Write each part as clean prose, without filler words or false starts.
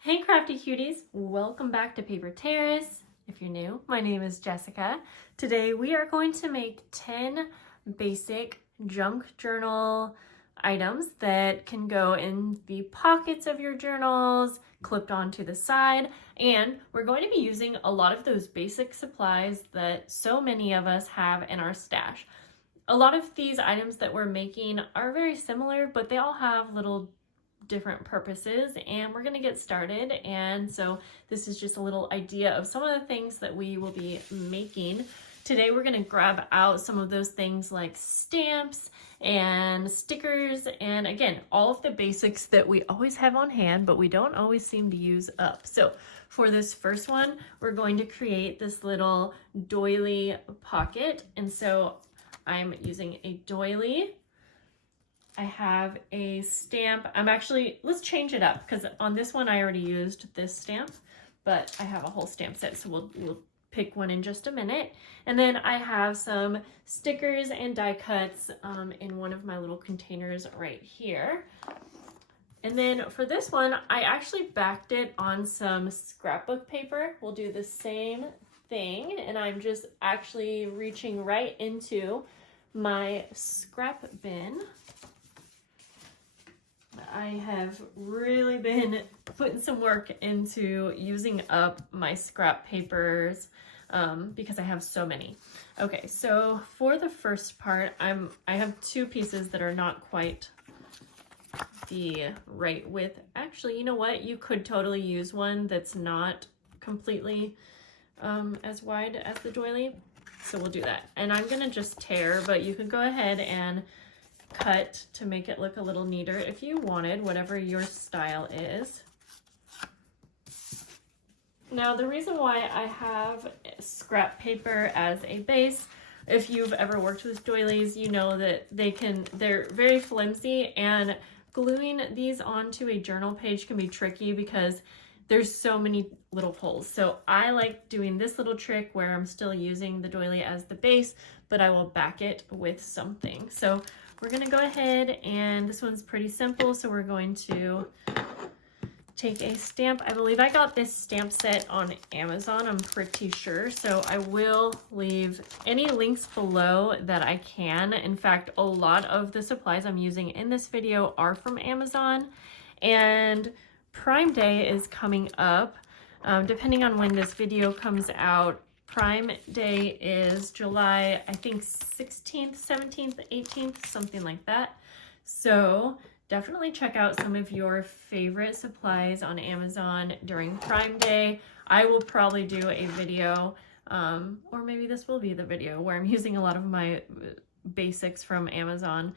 Hey crafty cuties, welcome back to Paper Terrace. If you're new, my name is Jessica. Today we are going to make 10 basic junk journal items that can go in the pockets of your journals, clipped onto the side, and we're going to be using a lot of those basic supplies that so many of us have in our stash. A lot of these items that we're making are very similar, but they all have little different purposes, and we're going to get started. And so this is just a little idea of some of the things that we will be making. Today we're going to grab out some of those things like stamps and stickers, and again, all of the basics that we always have on hand but we don't always seem to use up. So for this first one, we're going to create this little doily pocket, and so I'm using a doily. I have a stamp. Let's change it up because on this one I already used this stamp, but I have a whole stamp set, so we'll pick one in just a minute. And then I have some stickers and die cuts in one of my little containers right here. And then for this one, I actually backed it on some scrapbook paper. We'll do the same thing, and I'm just actually reaching right into my scrap bin. I have really been putting some work into using up my scrap papers because I have so many. Okay, so for the first part, I have two pieces that are not quite the right width. Actually, you know what? You could totally use one that's not completely as wide as the doily. So we'll do that. And I'm gonna just tear, but you could go ahead and cut to make it look a little neater if you wanted, whatever your style is. Now, the reason why I have scrap paper as a base, if you've ever worked with doilies, you know that they're very flimsy, and gluing these onto a journal page can be tricky because there's so many little holes. So I like doing this little trick where I'm still using the doily as the base, but I will back it with something. So we're gonna go ahead, and this one's pretty simple. So we're going to take a stamp. I believe I got this stamp set on Amazon, I'm pretty sure. So I will leave any links below that I can. In fact, a lot of the supplies I'm using in this video are from Amazon, and Prime Day is coming up. Depending on when this video comes out, Prime Day is July, I think 16th, 17th, 18th, something like that. So definitely check out some of your favorite supplies on Amazon during Prime Day. I will probably do a video, or maybe this will be the video where I'm using a lot of my basics from Amazon.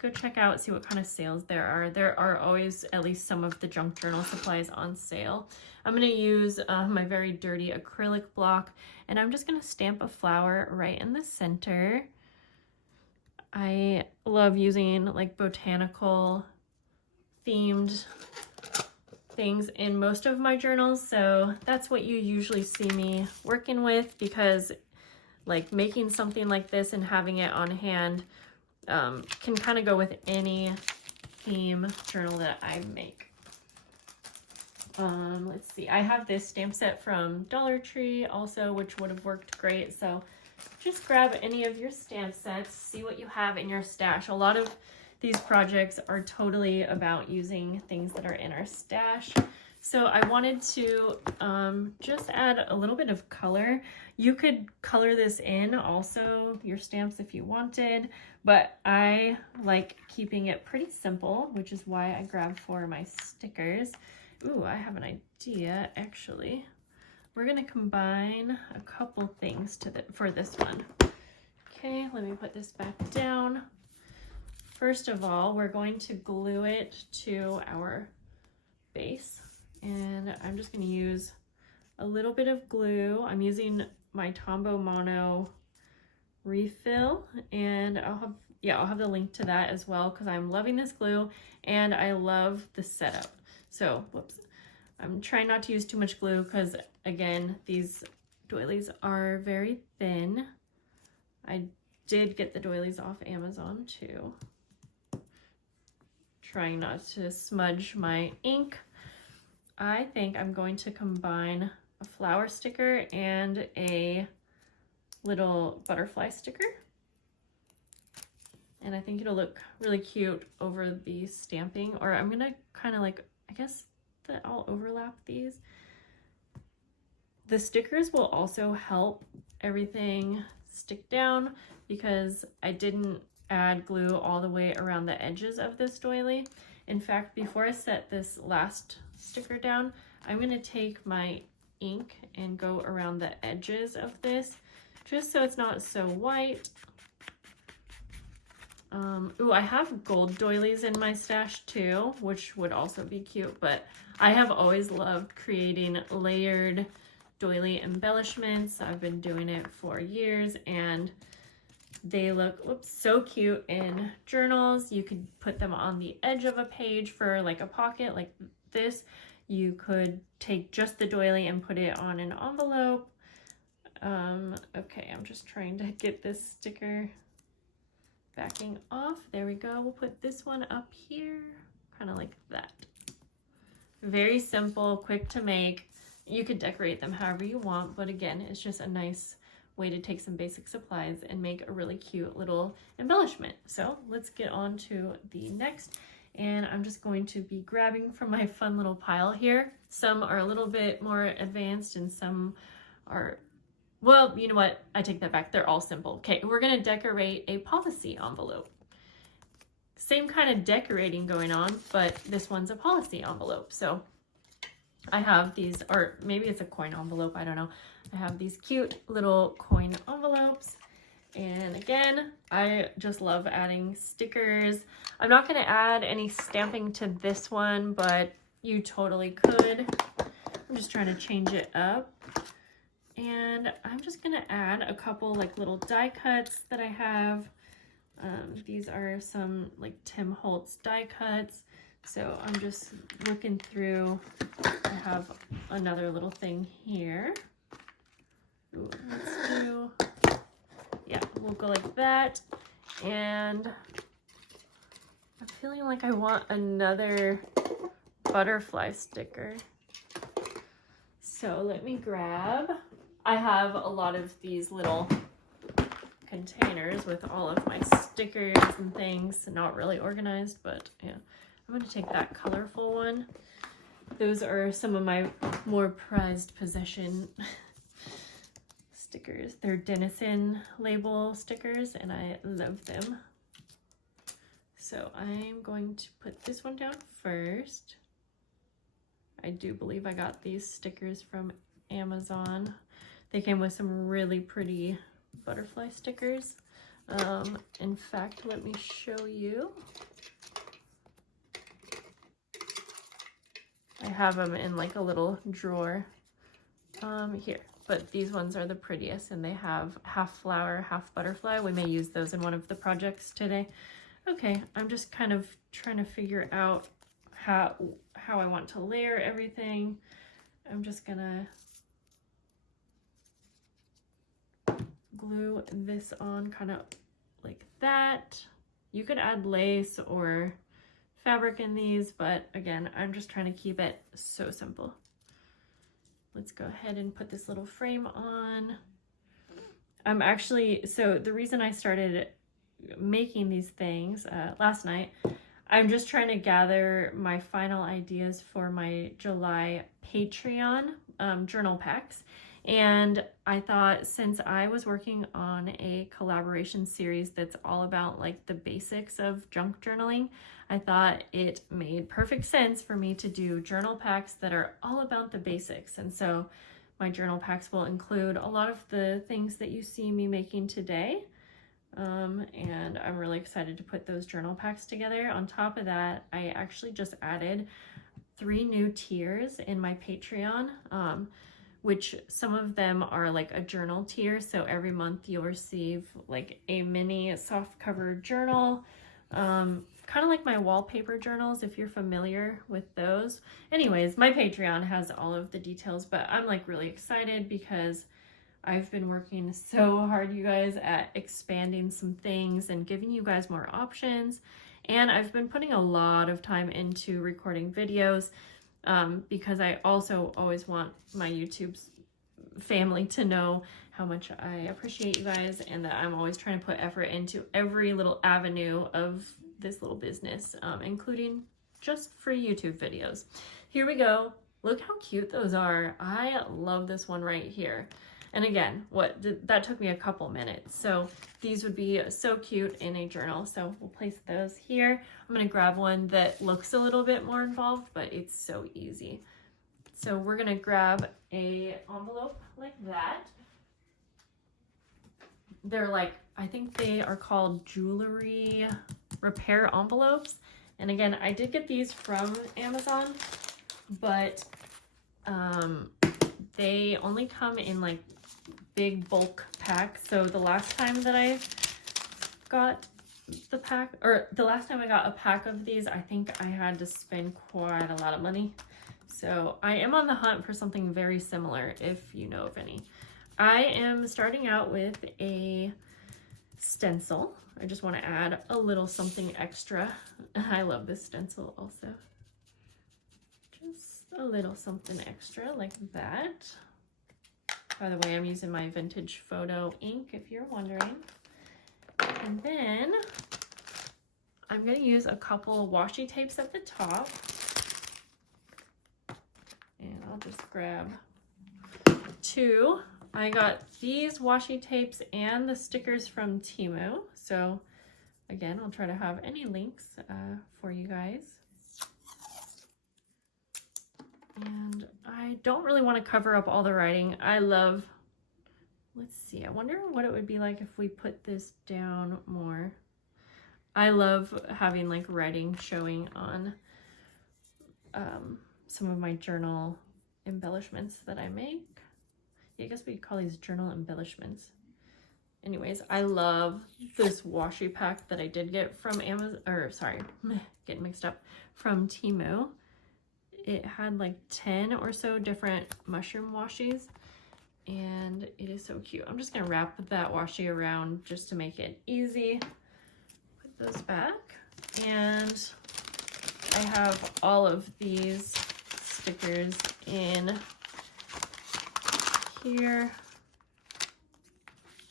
Go check out, see what kind of sales there are. There are always at least some of the junk journal supplies on sale. I'm going to use my very dirty acrylic block, and I'm just going to stamp a flower right in the center. I love using like botanical themed things in most of my journals, so that's what you usually see me working with, because like making something like this and having it on hand can kind of go with any theme journal that I make. Let's see, I have this stamp set from Dollar Tree also, which would have worked great. So just grab any of your stamp sets, see what you have in your stash. A lot of these projects are totally about using things that are in our stash. So I wanted to just add a little bit of color. You could color this in also, your stamps, if you wanted, but I like keeping it pretty simple, which is why I grabbed for my stickers. Ooh, I have an idea, actually. We're gonna combine a couple things for this one. Okay, let me put this back down. First of all, we're going to glue it to our base. And I'm just going to use a little bit of glue. I'm using my Tombow Mono refill, and I'll have the link to that as well because I'm loving this glue and I love the setup. So, whoops. I'm trying not to use too much glue because, again, these doilies are very thin. I did get the doilies off Amazon too. Trying not to smudge my ink. I think I'm going to combine a flower sticker and a little butterfly sticker. And I think it'll look really cute over the stamping, or I'm gonna kind of like, I guess that I'll overlap these. The stickers will also help everything stick down because I didn't add glue all the way around the edges of this doily. In fact, before I set this last sticker down, I'm gonna take my ink and go around the edges of this just so it's not so white. Ooh, I have gold doilies in my stash too, which would also be cute, but I have always loved creating layered doily embellishments. I've been doing it for years and they look so cute in journals. You could put them on the edge of a page for like a pocket like this. You could take just the doily and put it on an envelope. Okay, I'm just trying to get this sticker backing off. There we go. We'll put this one up here, kind of like that. Very simple, quick to make. You could decorate them however you want, but again, it's just a nice way to take some basic supplies and make a really cute little embellishment. So let's get on to the next. And I'm just going to be grabbing from my fun little pile here. Some are a little bit more advanced and some are, well, you know what? I take that back. They're all simple. Okay, we're gonna decorate a policy envelope. Same kind of decorating going on, but this one's a policy envelope. So I have these, or maybe it's a coin envelope, I don't know. I have these cute little coin envelopes. And again, I just love adding stickers. I'm not gonna add any stamping to this one, but you totally could. I'm just trying to change it up. And I'm just gonna add a couple like little die cuts that I have. These are some like Tim Holtz die cuts. So I'm just looking through. I have another little thing here. Ooh, let's do, yeah, we'll go like that. And I'm feeling like I want another butterfly sticker. So let me grab, I have a lot of these little containers with all of my stickers and things, not really organized, but yeah. I'm going to take that colorful one. Those are some of my more prized possession stickers. They're Denison label stickers and I love them. So I'm going to put this one down first. I do believe I got these stickers from Amazon. They came with some really pretty butterfly stickers. In fact, let me show you. I have them in like a little drawer here, but these ones are the prettiest and they have half flower, half butterfly. We may use those in one of the projects today. Okay, I'm just kind of trying to figure out how I want to layer everything. I'm just gonna glue this on kind of like that. You could add lace or fabric in these, but again, I'm just trying to keep it so simple. Let's go ahead and put this little frame on. I'm actually, so the reason I started making these things last night, I'm just trying to gather my final ideas for my July Patreon journal packs. And I thought, since I was working on a collaboration series that's all about like the basics of junk journaling, I thought it made perfect sense for me to do journal packs that are all about the basics. And so my journal packs will include a lot of the things that you see me making today. And I'm really excited to put those journal packs together. On top of that, I actually just added 3 new tiers in my Patreon, which some of them are like a journal tier. So every month you'll receive like a mini soft cover journal, kind of like my wallpaper journals, if you're familiar with those. Anyways, my Patreon has all of the details, but I'm like really excited because I've been working so hard, you guys, at expanding some things and giving you guys more options. And I've been putting a lot of time into recording videos. because I also always want my YouTube family to know how much I appreciate you guys and that I'm always trying to put effort into every little avenue of this little business, including just free YouTube videos. Here we go. Look how cute those are. I love this one right here. And again, that took me a couple minutes. So these would be so cute in a journal. So we'll place those here. I'm gonna grab one that looks a little bit more involved, but it's so easy. So we're gonna grab a envelope like that. They're like, I think they are called jewelry repair envelopes. And again, I did get these from Amazon, but they only come in like big bulk packs. So the last time that I got the pack, or the last time I got a pack of these, I think I had to spend quite a lot of money. So I am on the hunt for something very similar, if you know of any. I am starting out with a stencil. I just want to add a little something extra. I love this stencil also. Just a little something extra like that. By the way, I'm using my vintage photo ink if you're wondering. And then I'm going to use a couple washi tapes at the top. And I'll just grab 2. I got these washi tapes and the stickers from Temu. So again, I'll try to have any links for you guys. And I don't really want to cover up all the writing. I love, let's see, I wonder what it would be like if we put this down more. I love having like writing showing on some of my journal embellishments that I make. I guess we could call these journal embellishments. Anyways, I love this washi pack that I did get from Amazon, or sorry, getting mixed up, from Temu. It had like 10 or so different mushroom washies, and it is so cute. I'm just gonna wrap that washi around just to make it easy. Put those back, and I have all of these stickers in here.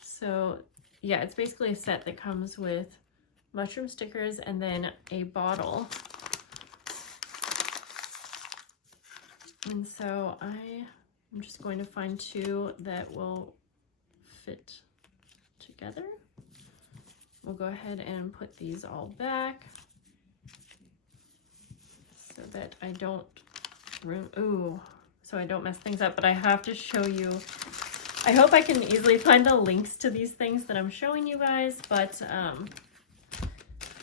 So yeah, it's basically a set that comes with mushroom stickers and then a bottle. And so I'm just going to find 2 that will fit together. We'll go ahead and put these all back so that I don't so I don't mess things up, but I have to show you. I hope I can easily find the links to these things that I'm showing you guys, but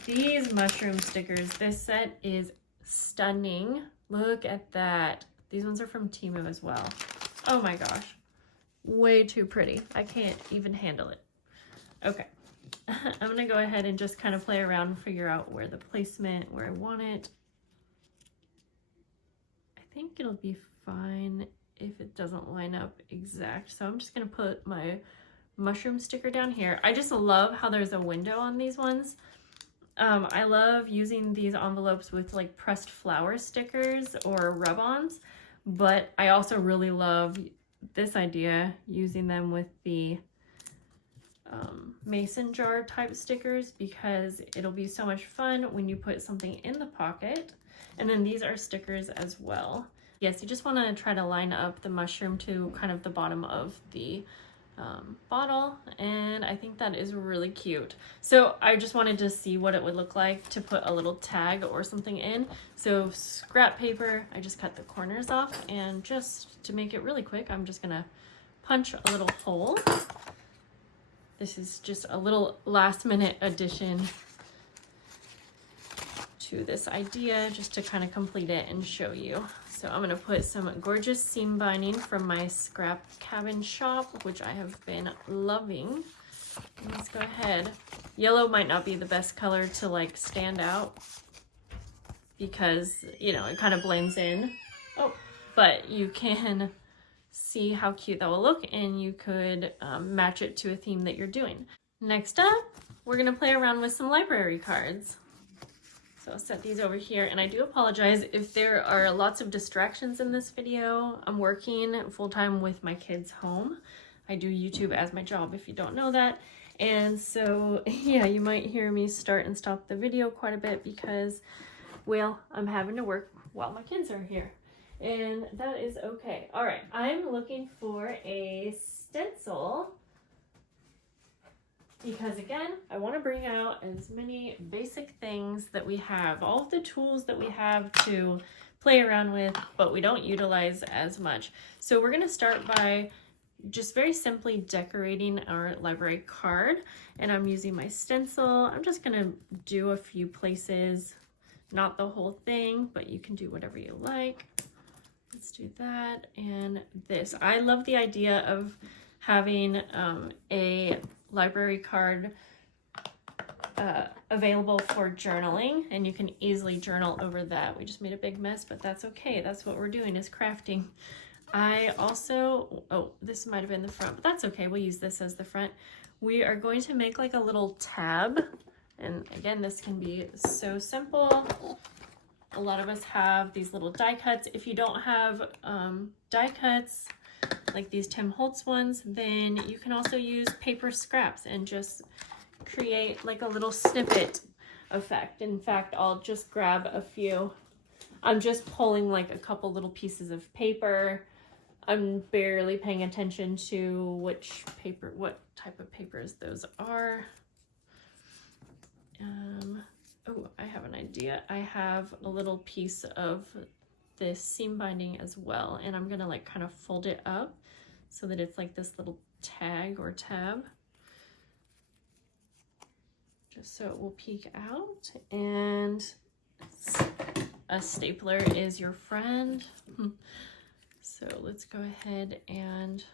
these mushroom stickers, this set is stunning. Look at that. These ones are from Temu as well. Oh my gosh, way too pretty. I can't even handle it. Okay, I'm gonna go ahead and just kind of play around and figure out where the placement, where I want it. I think it'll be fine if it doesn't line up exact. So I'm just gonna put my mushroom sticker down here. I just love how there's a window on these ones. I love using these envelopes with like pressed flower stickers or rub-ons, but I also really love this idea, using them with the mason jar type stickers, because it'll be so much fun when you put something in the pocket. And then these are stickers as well. Yes, you just want to try to line up the mushroom to kind of the bottom of the bottle, and I think that is really cute. So I just wanted to see what it would look like to put a little tag or something in. So scrap paper, I just cut the corners off, and just to make it really quick, I'm just gonna punch a little hole. This is just a little last minute addition to this idea, just to kind of complete it and show you. So I'm going to put some gorgeous seam binding from my scrap cabin shop, which I have been loving. Let's go ahead. Yellow might not be the best color to like stand out because, you know, it kind of blends in. Oh, but you can see how cute that will look, and you could match it to a theme that you're doing. Next up, we're going to play around with some library cards. So I'll set these over here, and I do apologize if there are lots of distractions in this video. I'm working full-time with my kids home. I do YouTube as my job, if you don't know that. And so, yeah, you might hear me start and stop the video quite a bit because, well, I'm having to work while my kids are here. And that is okay. All right, I'm looking for a stencil because, again, I want to bring out as many basic things that we have, all of the tools that we have to play around with, but we don't utilize as much. So we're going to start by just very simply decorating our library card, and I'm using my stencil. I'm just going to do a few places, not the whole thing, but you can do whatever you like. Let's do that and this. I love the idea of having a library card available for journaling, and you can easily journal over that. We just made a big mess, but that's okay. That's what we're doing, is crafting. I also, oh, this might have been the front, but that's okay. We'll use this as the front. We are going to make like a little tab, and again, this can be so simple. A lot of us have these little die cuts. If you don't have die cuts, like these Tim Holtz ones, then you can also use paper scraps and just create like a little snippet effect. In fact, I'll just grab a few. I'm just pulling like a couple little pieces of paper. I'm barely paying attention to which paper, what type of papers those are. Oh, I have an idea. I have a little piece of this seam binding as well, and I'm gonna like kind of fold it up so that it's like this little tag or tab, just so it will peek out. And a stapler is your friend. So let's go ahead, and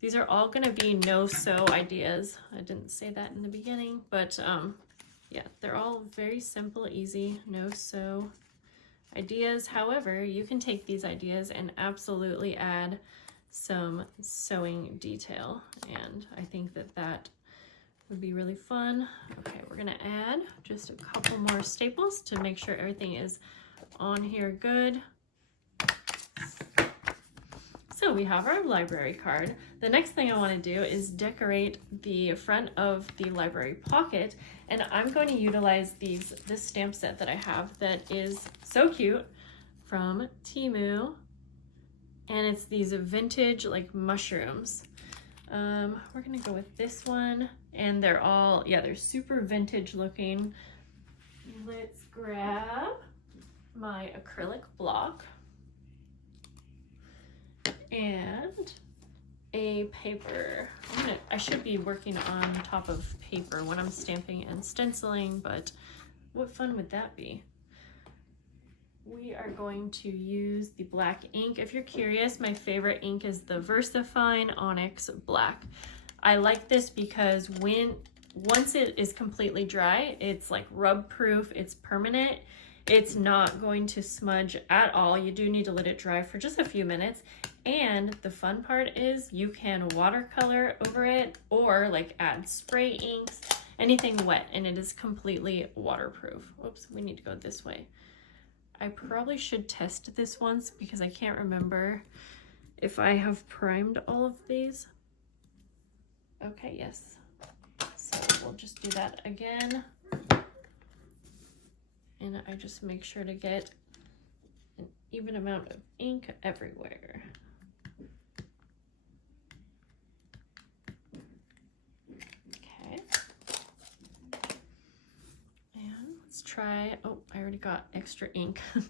these are all gonna be no-sew ideas. I didn't say that in the beginning, but yeah, they're all very simple, easy, no-sew ideas. However, you can take these ideas and absolutely add some sewing detail, and I think that that would be really fun. Okay, we're gonna add just a couple more staples to make sure everything is on here good. So we have our library card. The next thing I want to do is decorate the front of the library pocket, and I'm going to utilize this stamp set that I have that is so cute from Temu, and it's these vintage like mushrooms. We're gonna go with this one, and they're all, yeah, they're super vintage looking. Let's grab my acrylic block and a paper. I should be working on top of paper when I'm stamping and stenciling, but what fun would that be? We are going to use the black ink. If you're curious, my favorite ink is the VersaFine Onyx Black. I like this because once it is completely dry, it's like rub proof, it's permanent. It's not going to smudge at all. You do need to let it dry for just a few minutes. And the fun part is you can watercolor over it or like add spray inks, anything wet, and it is completely waterproof. Oops, we need to go this way. I probably should test this once because I can't remember if I have primed all of these. Okay, yes. So we'll just do that again. And I just make sure to get an even amount of ink everywhere. Okay. And let's try, oh, I already got extra ink. That's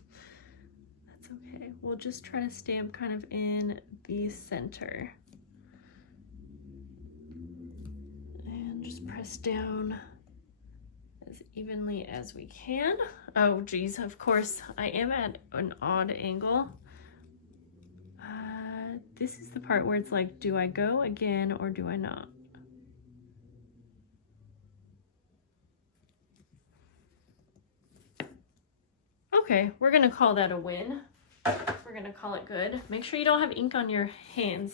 okay. We'll just try to stamp kind of in the center. And just press down as evenly as we can. Oh geez, of course I am at an odd angle. This is the part where it's like, do I go again or do I not? Okay, we're gonna call that a win. We're gonna call it good. Make sure you don't have ink on your hands.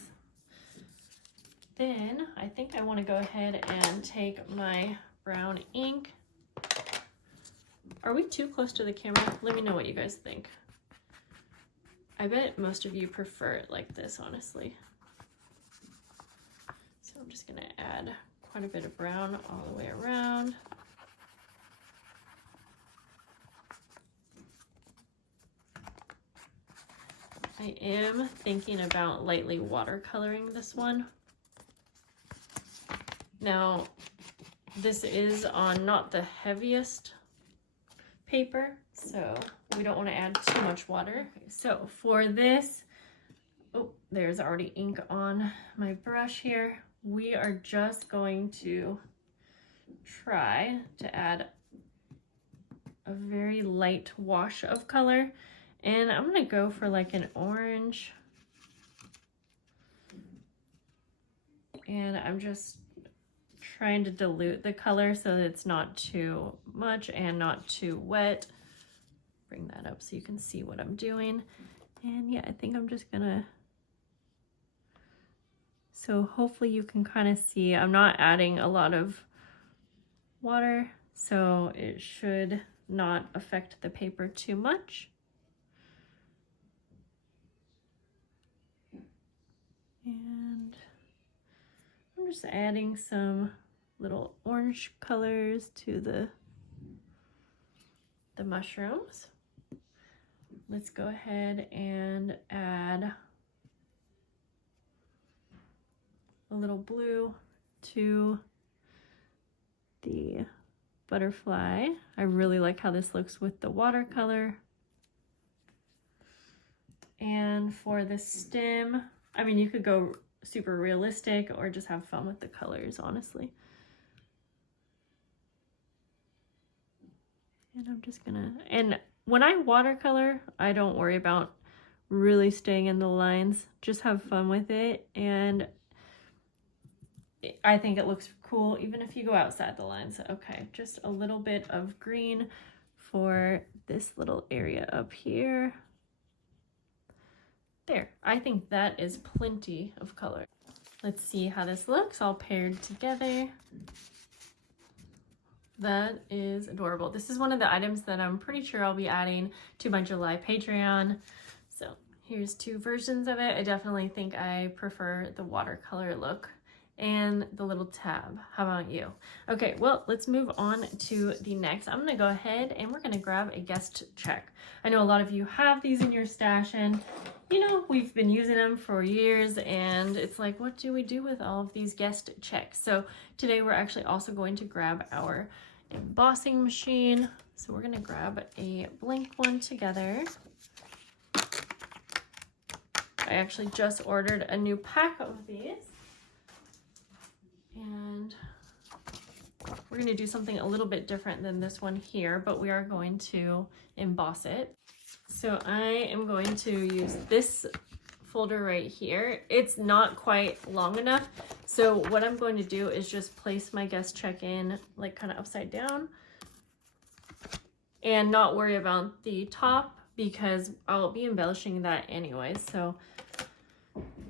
Then I think I want to go ahead and take my brown ink Are we too close to the camera? Let me know what you guys think. I bet most of you prefer it like this, honestly. So I'm just gonna add quite a bit of brown all the way around. I am thinking about lightly watercoloring this one. Now, this is on not the heaviest paper, so we don't want to add too much water. So for this, oh, there's already ink on my brush here. We are just going to try to add a very light wash of color. And I'm gonna go for like an orange. And I'm just trying to dilute the color so that it's not too much and not too wet. Bring that up so you can see what I'm doing. And yeah, I think I'm just gonna, so hopefully you can kind of see I'm not adding a lot of water, so it should not affect the paper too much. And I'm just adding some little orange colors to the mushrooms. Let's go ahead and add a little blue to the butterfly. I really like how this looks with the watercolor. And for the stem, I mean, you could go super realistic or just have fun with the colors, honestly. And I'm just gonna, and when I watercolor, I don't worry about really staying in the lines, just have fun with it. And I think it looks cool, even if you go outside the lines. Okay, just a little bit of green for this little area up here. There, I think that is plenty of color. Let's see how this looks all paired together. That is adorable. This is one of the items that I'm pretty sure I'll be adding to my July Patreon. So here's two versions of it. I definitely think I prefer the watercolor look and the little tab. How about you? Okay, well, let's move on to the next. I'm gonna go ahead and we're gonna grab a guest check. I know a lot of you have these in your stash, and you know, we've been using them for years, and it's like, what do we do with all of these guest checks? So today we're actually also going to grab our embossing machine. So we're gonna grab a blank one together. I actually just ordered a new pack of these. And we're going to do something a little bit different than this one here, but we are going to emboss it. So I am going to use this folder right here. It's not quite long enough. So what I'm going to do is just place my guest check in like kind of upside down and not worry about the top because I'll be embellishing that anyway. So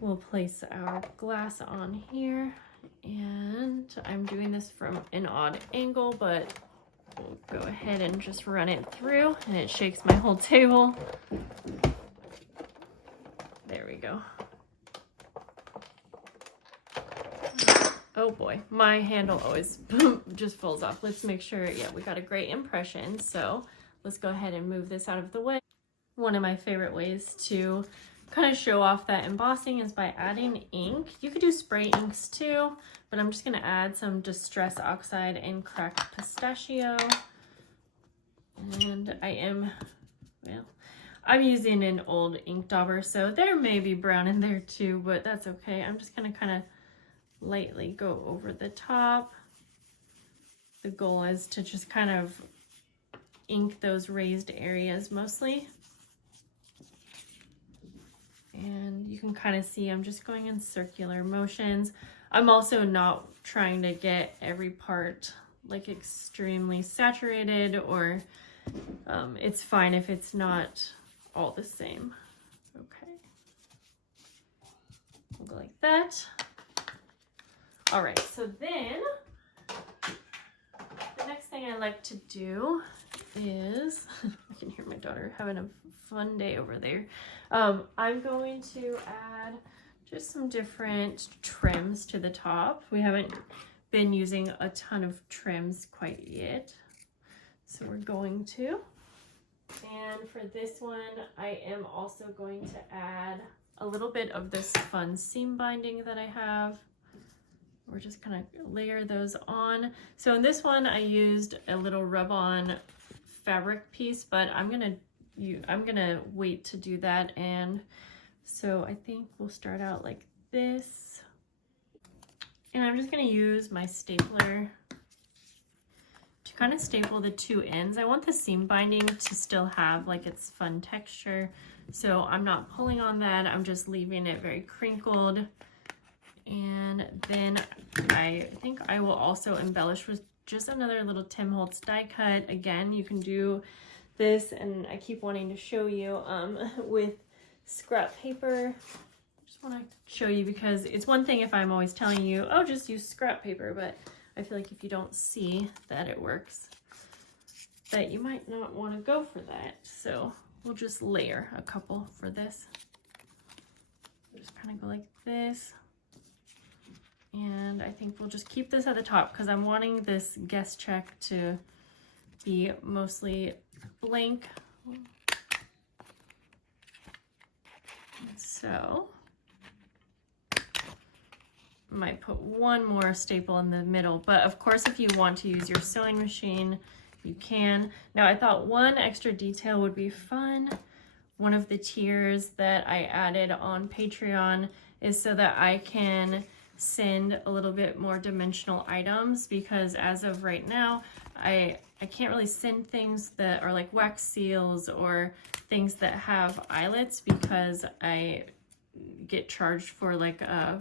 we'll place our glass on here. And I'm doing this from an odd angle, but we'll go ahead and just run it through, and it shakes my whole table. There we go. Oh boy, my handle always just falls off. Let's make sure, yeah, we got a great impression. So let's go ahead and move this out of the way. One of my favorite ways to kind of show off that embossing is by adding ink. You could do spray inks too, but I'm just going to add some Distress Oxide and Cracked Pistachio. And I am, well, I'm using an old ink dauber, so there may be brown in there too, but that's okay. I'm just going to kind of lightly go over the top. The goal is to just kind of ink those raised areas mostly. And you can kind of see I'm just going in circular motions. I'm also not trying to get every part like extremely saturated, or it's fine if it's not all the same. Okay. We'll go like that. All right, so then the next thing I like to do is, I can hear my daughter having a fun day over there. I'm going to add just some different trims to the top. We haven't been using a ton of trims quite yet, so we're going to. And for this one, I am also going to add a little bit of this fun seam binding that I have. We're just gonna layer those on. So in this one, I used a little rub-on fabric piece, but I'm gonna wait to do that. And so I think we'll start out like this. And I'm just gonna use my stapler to kind of staple the two ends. I want the seam binding to still have like its fun texture. So I'm not pulling on that, I'm just leaving it very crinkled. And then I think I will also embellish with just another little Tim Holtz die cut. Again, you can do this, and I keep wanting to show you with scrap paper. Just want to show you because it's one thing if I'm always telling you, oh, just use scrap paper, but I feel like if you don't see that it works, that you might not want to go for that. So we'll just layer a couple for this. Just kind of go like this. And I think we'll just keep this at the top because I'm wanting this guest check to be mostly blank. So I might put one more staple in the middle, but of course if you want to use your sewing machine, you can. Now I thought one extra detail would be fun. One of the tiers that I added on Patreon is so that I can send a little bit more dimensional items, because as of right now I can't really send things that are like wax seals or things that have eyelets because I get charged for like I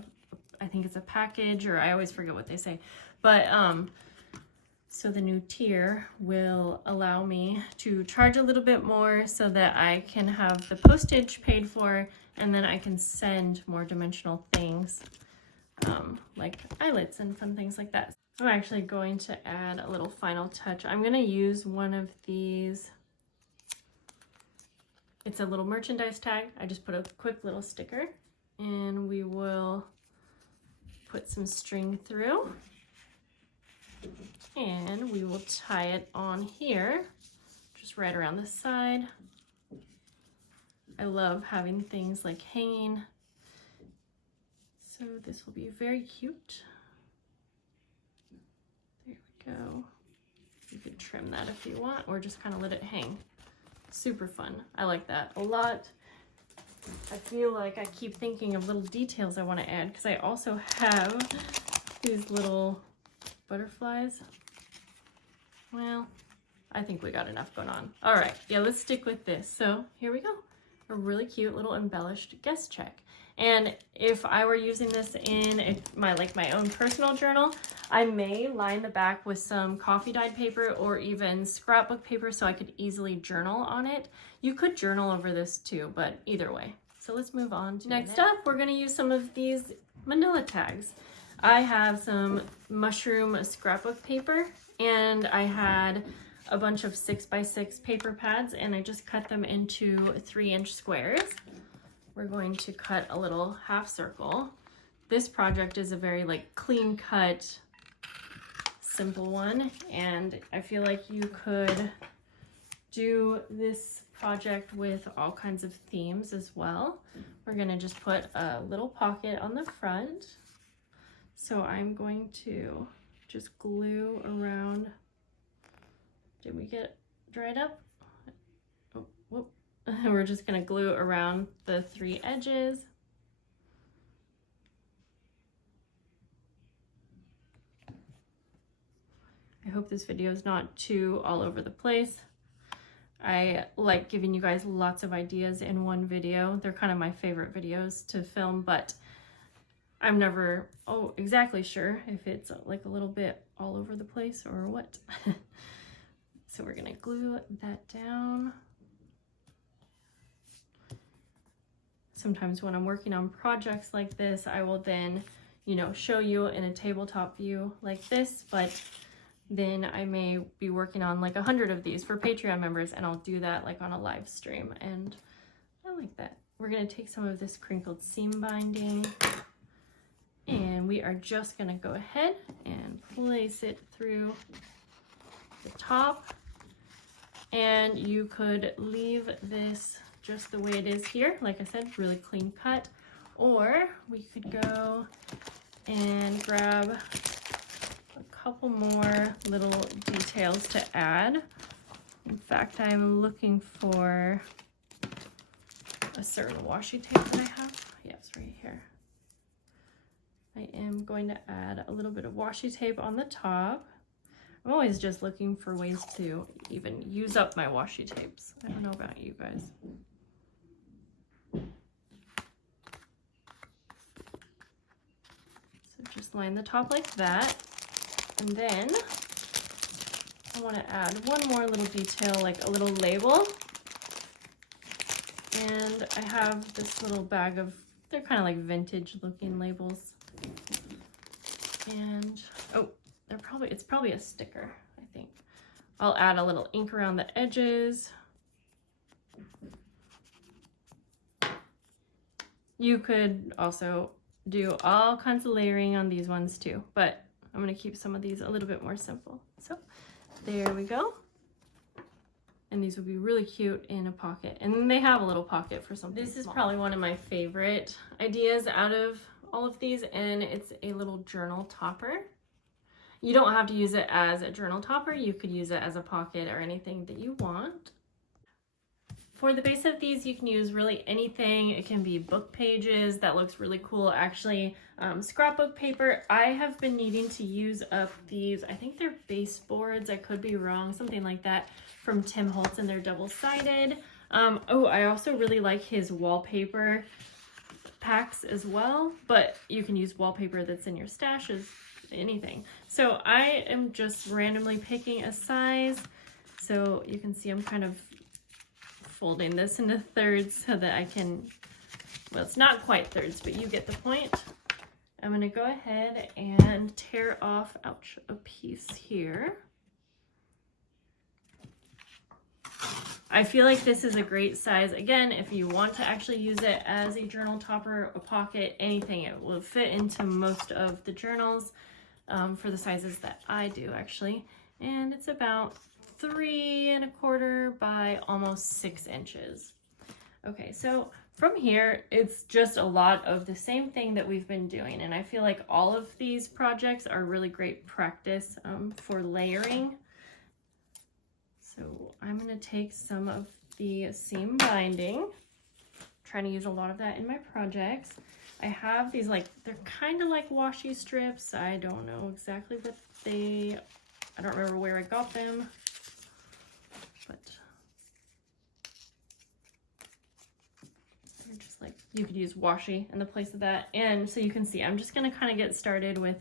think it's a package, or I always forget what they say, but so the new tier will allow me to charge a little bit more so that I can have the postage paid for, and then I can send more dimensional things like eyelets and fun things like that. I'm actually going to add a little final touch. I'm going to use one of these. It's a little merchandise tag. I just put a quick little sticker, and we will put some string through, and we will tie it on here, just right around the side. I love having things like hanging. So this will be very cute. There we go. You could trim that if you want, or just kind of let it hang. Super fun. I like that a lot. I feel like I keep thinking of little details I want to add because I also have these little butterflies. Well, I think we got enough going on. All right, yeah, let's stick with this. So here we go. A really cute little embellished guest check. And if I were using this in my own personal journal, I may line the back with some coffee dyed paper or even scrapbook paper so I could easily journal on it. You could journal over this too, but either way. So let's move on to next up. We're going to use some of these Manila tags. I have some mushroom scrapbook paper, and I had a bunch of 6x6 paper pads, and I just cut them into 3-inch squares. We're going to cut a little half circle. This project is a very clean cut, simple one, and I feel like you could do this project with all kinds of themes as well. We're gonna just put a little pocket on the front. So I'm going to just glue around. Did we get dried up? Oh, whoop. We're just gonna glue around the 3 edges. I hope this video is not too all over the place. I like giving you guys lots of ideas in one video. They're kind of my favorite videos to film, but I'm never exactly sure if it's a little bit all over the place or what. So we're gonna glue that down. Sometimes when I'm working on projects like this, I will then, show you in a tabletop view like this, but then I may be working on like 100 of these for Patreon members, and I'll do that like on a live stream, and I like that. We're gonna take some of this crinkled seam binding, and we are just gonna go ahead and place it through the top. And you could leave this just the way it is here, like I said, really clean cut, or we could go and grab a couple more little details to add. In fact, I'm looking for a certain washi tape that I have. Yeah, it's right here. I am going to add a little bit of washi tape on the top. I'm always just looking for ways to even use up my washi tapes. I don't know about you guys. So just line the top like that. And then I want to add one more little detail, like a little label. And I have this little bag of, they're kind of like vintage looking labels. And, oh, it's probably a sticker, I think. I'll add a little ink around the edges. You could also do all kinds of layering on these ones too, but I'm gonna keep some of these a little bit more simple. So there we go. And these would be really cute in a pocket. And then they have a little pocket for something This is small. Probably one of my favorite ideas out of all of these, and it's a little journal topper. You don't have to use it as a journal topper. You could use it as a pocket or anything that you want. For the base of these, you can use really anything. It can be book pages. That looks really cool. Actually, scrapbook paper. I have been needing to use up these, I think they're baseboards. I could be wrong, something like that, from Tim Holtz, and they're double-sided. Oh, I also really like his wallpaper packs as well, but you can use wallpaper that's in your stashes. Anything. So I am just randomly picking a size. So you can see I'm kind of folding this into thirds so that I can, well, it's not quite thirds, but you get the point. I'm going to go ahead and tear off, ouch, a piece here. I feel like this is a great size. Again, if you want to actually use it as a journal topper, a pocket, anything, it will fit into most of the journals. For the sizes that I do actually, and it's about 3 1/4 by almost 6 inches. Okay, so from here it's just a lot of the same thing that we've been doing, and I feel like all of these projects are really great practice for layering. So I'm going to take some of the seam binding, trying to use a lot of that in my projects. I have these, like, they're kind of like washi strips. I don't know exactly what I don't remember where I got them, but they're just like, you could use washi in the place of that. And so you can see, I'm just going to kind of get started with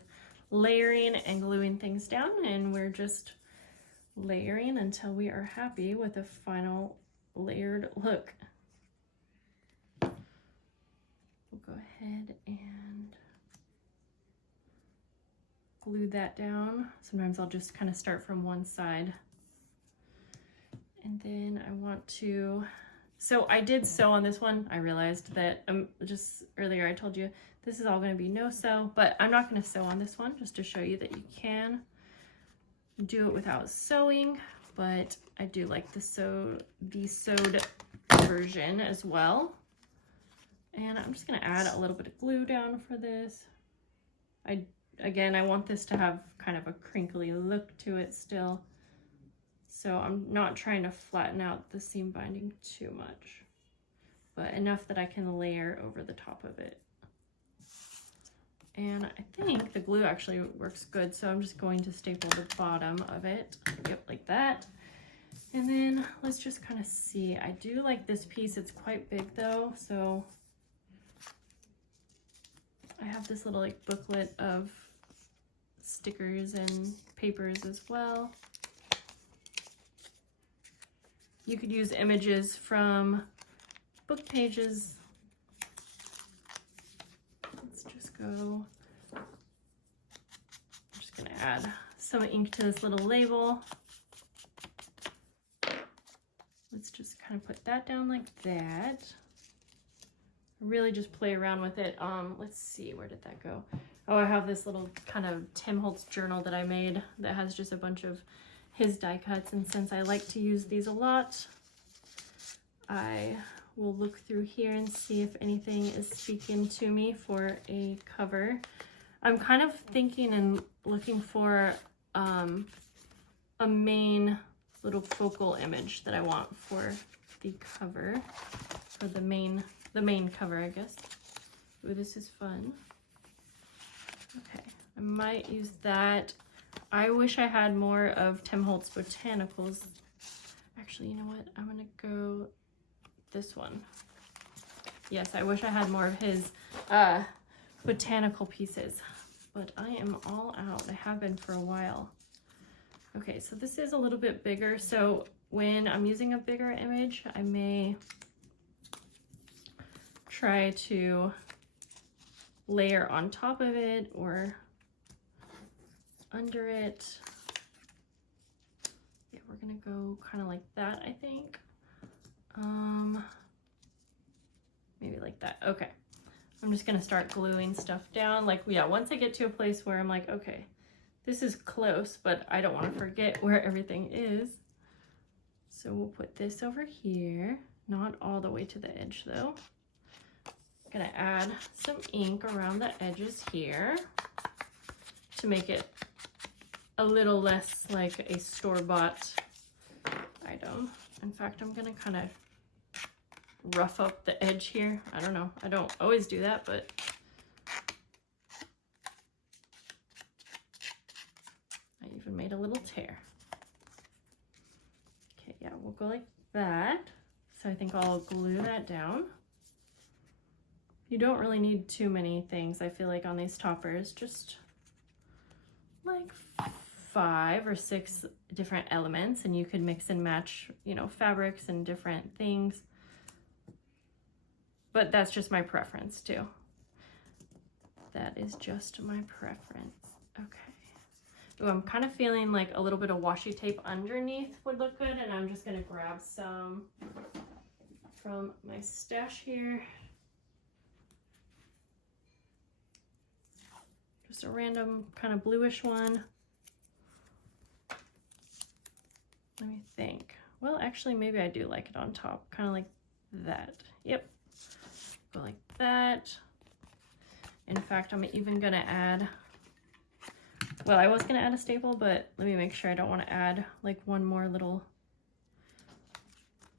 layering and gluing things down, and we're just layering until we are happy with a final layered look. Go ahead and glue that down. Sometimes I'll just kind of start from one side. And then I want to, so I did sew on this one. I realized that just earlier I told you this is all going to be no sew, but I'm not going to sew on this one, just to show you that you can do it without sewing, but I do like the sewed version as well. And I'm just going to add a little bit of glue down for this. Again, I want this to have kind of a crinkly look to it still. So I'm not trying to flatten out the seam binding too much, but enough that I can layer over the top of it. And I think the glue actually works good, so I'm just going to staple the bottom of it. Yep, like that. And then let's just kind of see. I do like this piece. It's quite big though, so I have this little like booklet of stickers and papers as well. You could use images from book pages. Let's just go. I'm just gonna add some ink to this little label. Let's just kind of put that down like that. Really just play around with it. Let's see, where did that go? Oh, I have this little kind of Tim Holtz journal that I made that has just a bunch of his die cuts, and since I like to use these a lot, I will look through here and see if anything is speaking to me for a cover. I'm kind of thinking and looking for a main little focal image that I want for the cover, for the main cover, I guess. Ooh, this is fun. Okay, I might use that. I wish I had more of Tim Holtz Botanicals. Actually, you know what? I'm gonna go this one. Yes, I wish I had more of his botanical pieces, but I am all out. I have been for a while. Okay, so this is a little bit bigger, so when I'm using a bigger image, I may try to layer on top of it or under it. Yeah, we're gonna go kind of like that, I think. Maybe like that. Okay, I'm just gonna start gluing stuff down. Like, yeah, once I get to a place where I'm like, okay, this is close, but I don't want to forget where everything is. So we'll put this over here, not all the way to the edge though. I'm gonna add some ink around the edges here to make it a little less like a store-bought item. In fact, I'm gonna kind of rough up the edge here. I don't know, I don't always do that, but I even made a little tear. Okay, yeah, we'll go like that. So I think I'll glue that down. You don't really need too many things, I feel like, on these toppers, just like 5 or 6 different elements, and you could mix and match, you know, fabrics and different things. But that's just my preference too. That is just my preference. Okay. Ooh, I'm kind of feeling like a little bit of washi tape underneath would look good, and I'm just gonna grab some from my stash here. Just a random kind of bluish one. Let me think. Well, actually, maybe I do like it on top, kind of like that. Yep. Go like that. In fact, I'm even gonna add, well, I was gonna add a staple, but let me make sure I don't want to add like one more little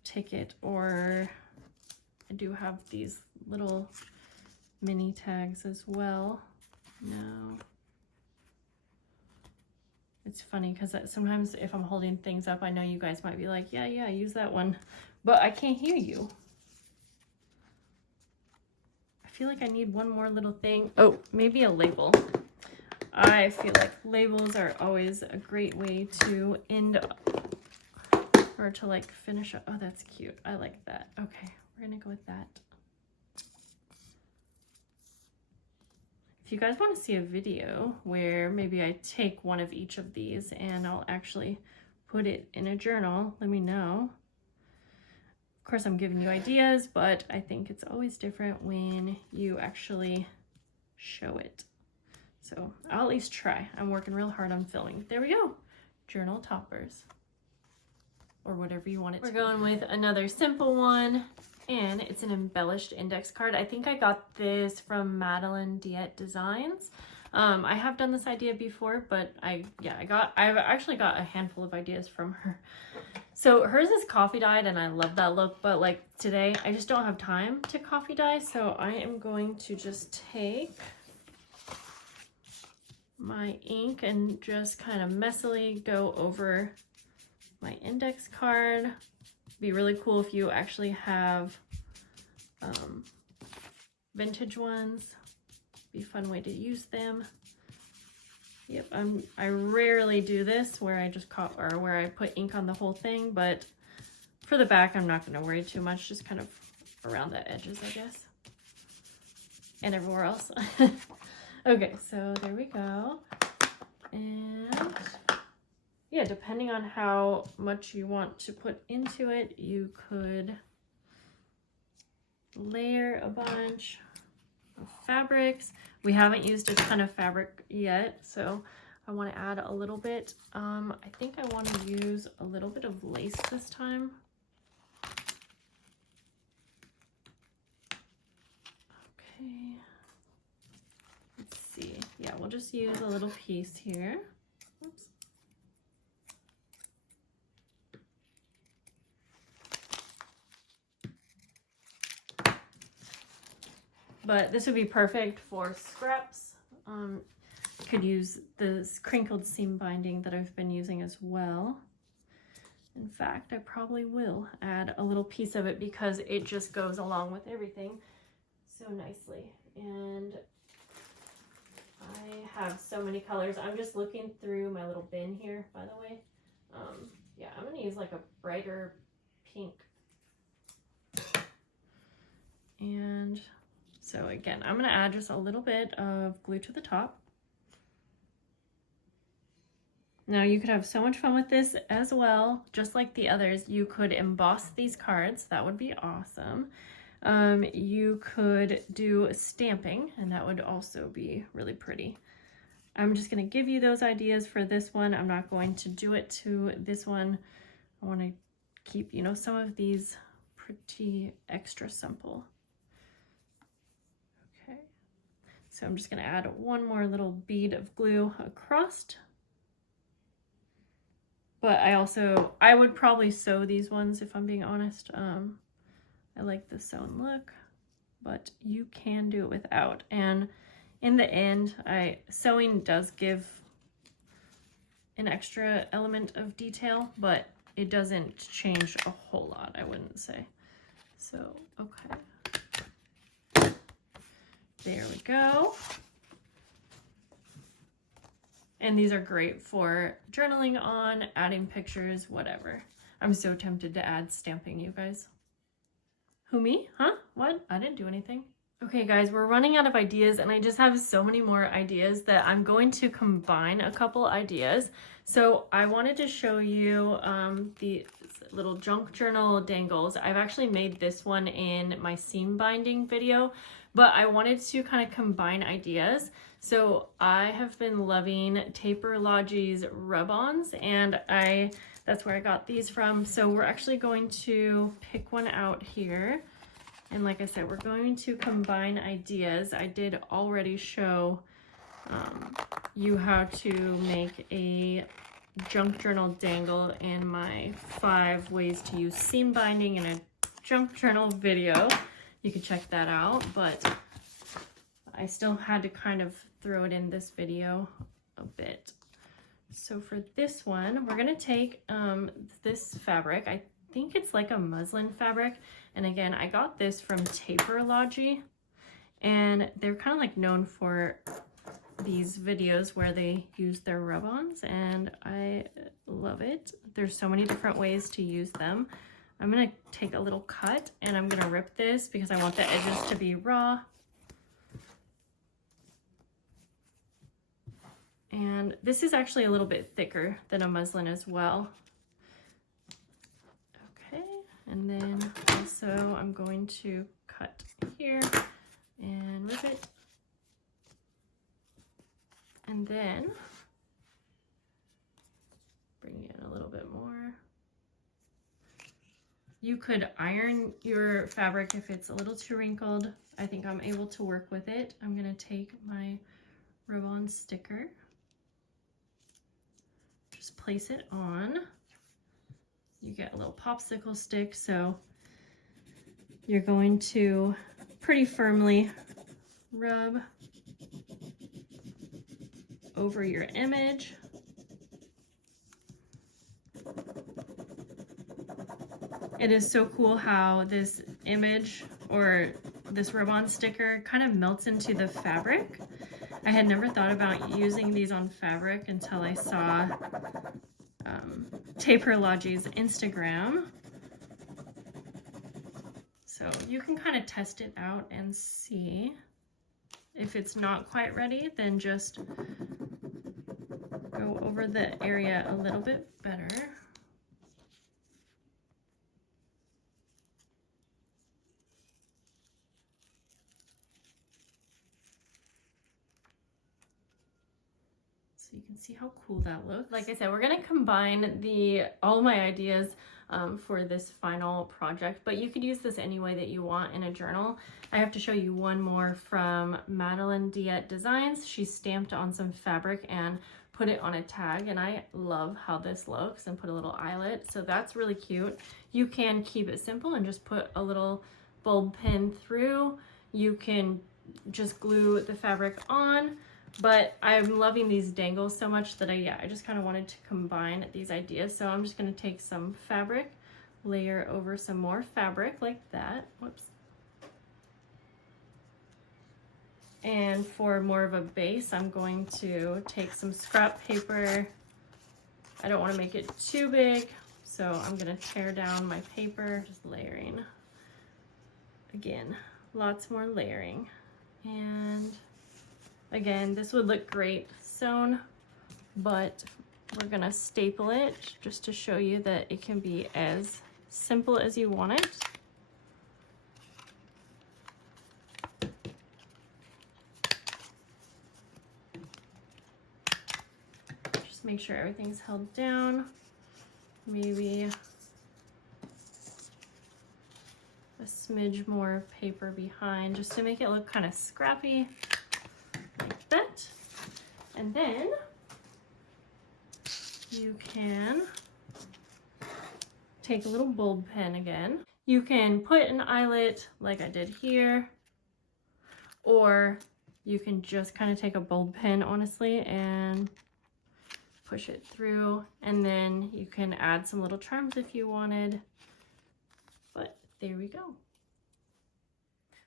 ticket, or I do have these little mini tags as well. No. It's funny because sometimes if I'm holding things up, I know you guys might be like, yeah, use that one, but I can't hear you. I feel like I need one more little thing. Oh, maybe a label. I feel like labels are always a great way to end or to like finish up. Oh, that's cute. I like that. Okay, we're gonna go with that. If you guys want to see a video where maybe I take one of each of these and I'll actually put it in a journal, let me know. Of course, I'm giving you ideas, but I think it's always different when you actually show it. So I'll at least try. I'm working real hard on filling. There we go. Journal toppers. Or whatever you want it to be. We're going with another simple one, and it's an embellished index card. I think I got this from Madeline Diet Designs. I have done this idea before, but I've actually got a handful of ideas from her. So hers is coffee dyed, and I love that look, but like today I just don't have time to coffee dye, so I am going to just take my ink and just kind of messily go over my index card. Be really cool if you actually have vintage ones. Be a fun way to use them. Yep, I rarely do this where I just where I put ink on the whole thing, but for the back I'm not going to worry too much, just kind of around the edges, I guess, and everywhere else. Okay, so there we go. And yeah, depending on how much you want to put into it, you could layer a bunch of fabrics. We haven't used a ton of fabric yet, so I want to add a little bit. I think I want to use a little bit of lace this time. Okay. Let's see. Yeah, we'll just use a little piece here. Oops. But this would be perfect for scraps. Could use this crinkled seam binding that I've been using as well. In fact, I probably will add a little piece of it because it just goes along with everything so nicely. And I have so many colors. I'm just looking through my little bin here, by the way. Yeah, I'm gonna use like a brighter pink. And so again, I'm gonna add just a little bit of glue to the top. Now you could have so much fun with this as well, just like the others. You could emboss these cards, that would be awesome. You could do stamping, and that would also be really pretty. I'm just gonna give you those ideas for this one. I'm not going to do it to this one. I wanna keep, you know, some of these pretty extra simple. Okay, so I'm just gonna add one more little bead of glue across. But I would probably sew these ones if I'm being honest. I like the sewn look, but you can do it without. And in the end, sewing does give an extra element of detail, but it doesn't change a whole lot, I wouldn't say. So, okay. There we go. And these are great for journaling on, adding pictures, whatever. I'm so tempted to add stamping, you guys. Who, me? Huh? What? I didn't do anything. Okay, guys, we're running out of ideas, and I just have so many more ideas that I'm going to combine a couple ideas. So I wanted to show you the little junk journal dangles. I've actually made this one in my seam binding video, but I wanted to kind of combine ideas. So I have been loving Taperlogy's rub-ons, and that's where I got these from. So we're actually going to pick one out here. And like I said, we're going to combine ideas. I did already show you how to make a junk journal dangle in my 5 ways to use seam binding in a junk journal video. You can check that out, but I still had to kind of throw it in this video a bit. So for this one, we're gonna take this fabric. I think it's like a muslin fabric. And again, I got this from Taperlogy, and they're kind of like known for these videos where they use their rub-ons, and I love it. There's so many different ways to use them. I'm gonna take a little cut, and I'm gonna rip this because I want the edges to be raw. And this is actually a little bit thicker than a muslin as well. Okay, and then also I'm going to cut here and rip it. And then bring in a little bit more. You could iron your fabric if it's a little too wrinkled. I think I'm able to work with it. I'm gonna take my rub-on sticker. Just place it on. You get a little popsicle stick, so you're going to pretty firmly rub over your image. It is so cool how this image or this rub-on sticker kind of melts into the fabric. I had never thought about using these on fabric until I saw Taperlogy's Instagram. So you can kind of test it out and see. If it's not quite ready, then just go over the area a little bit better. So you can see how cool that looks. Like I said, we're gonna combine all my ideas for this final project, but you could use this any way that you want in a journal. I have to show you one more from Madeline Diet Designs. She stamped on some fabric and put it on a tag, and I love how this looks, and put a little eyelet. So that's really cute. You can keep it simple and just put a little bulb pin through. You can just glue the fabric on. But I'm loving these dangles so much that I just kind of wanted to combine these ideas. So I'm just going to take some fabric, layer over some more fabric like that. Whoops. And for more of a base, I'm going to take some scrap paper. I don't want to make it too big, so I'm going to tear down my paper, just layering. Again, lots more layering. And again, this would look great sewn, but we're gonna staple it just to show you that it can be as simple as you want it. Just make sure everything's held down. Maybe a smidge more paper behind just to make it look kind of scrappy. Like that. And then you can take a little bulb pen again. You can put an eyelet like I did here, or you can just kind of take a bulb pen, honestly, and push it through, and then you can add some little charms if you wanted. But there we go.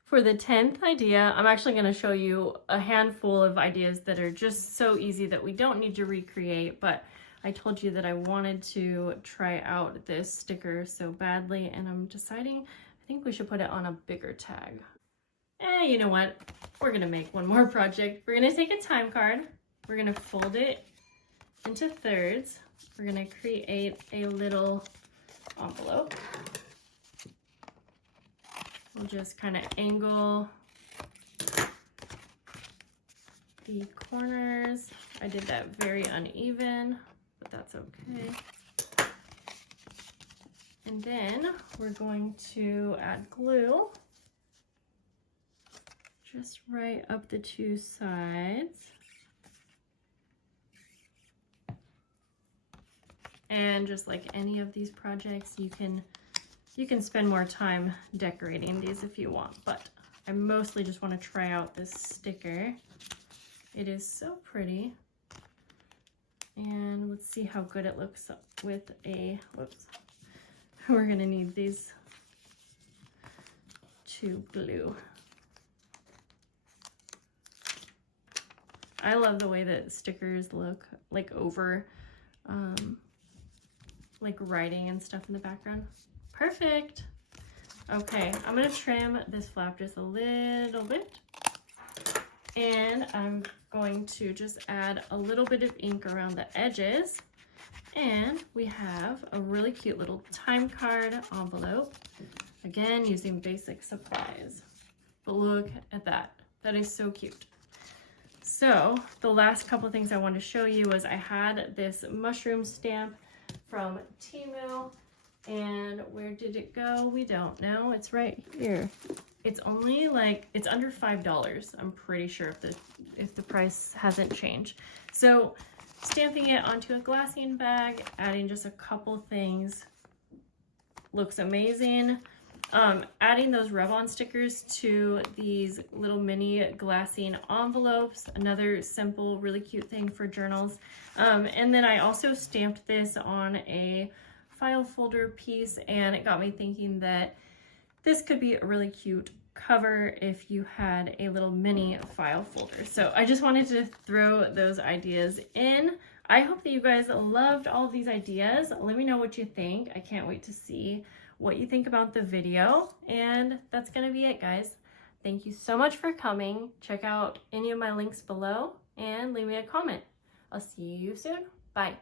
For the 10th idea, I'm actually going to show you a handful of ideas that are just so easy that we don't need to recreate, but I told you that I wanted to try out this sticker so badly, and I'm deciding I think we should put it on a bigger tag. You know what? We're going to make one more project. We're going to take a time card. We're going to fold it into thirds. We're going to create a little envelope. We'll just kind of angle the corners. I did that very uneven, but that's okay. And then we're going to add glue just right up the two sides. And just like any of these projects, you can spend more time decorating these if you want, but I mostly just want to try out this sticker. It is so pretty. And let's see how good it looks with a, whoops. We're gonna need these to glue. I love the way that stickers look like over, like writing and stuff in the background. Perfect. Okay, I'm gonna trim this flap just a little bit, and I'm going to just add a little bit of ink around the edges, and we have a really cute little time card envelope, again using basic supplies. But look at that, that is so cute. So the last couple things I wanted to show you was I had this mushroom stamp from Temu. And where did it go? We don't know. It's right here. It's only like, it's under $5. I'm pretty sure if the price hasn't changed. So stamping it onto a glassine bag, adding just a couple things, looks amazing. Adding those rub-on stickers to these little mini glassine envelopes, another simple, really cute thing for journals. And then I also stamped this on a file folder piece, and it got me thinking that this could be a really cute cover if you had a little mini file folder. So I just wanted to throw those ideas in. I hope that you guys loved all of these ideas. Let me know what you think. I can't wait to see what you think about the video. And that's gonna be it, guys. Thank you so much for coming. Check out any of my links below and leave me a comment. I'll see you soon. Bye.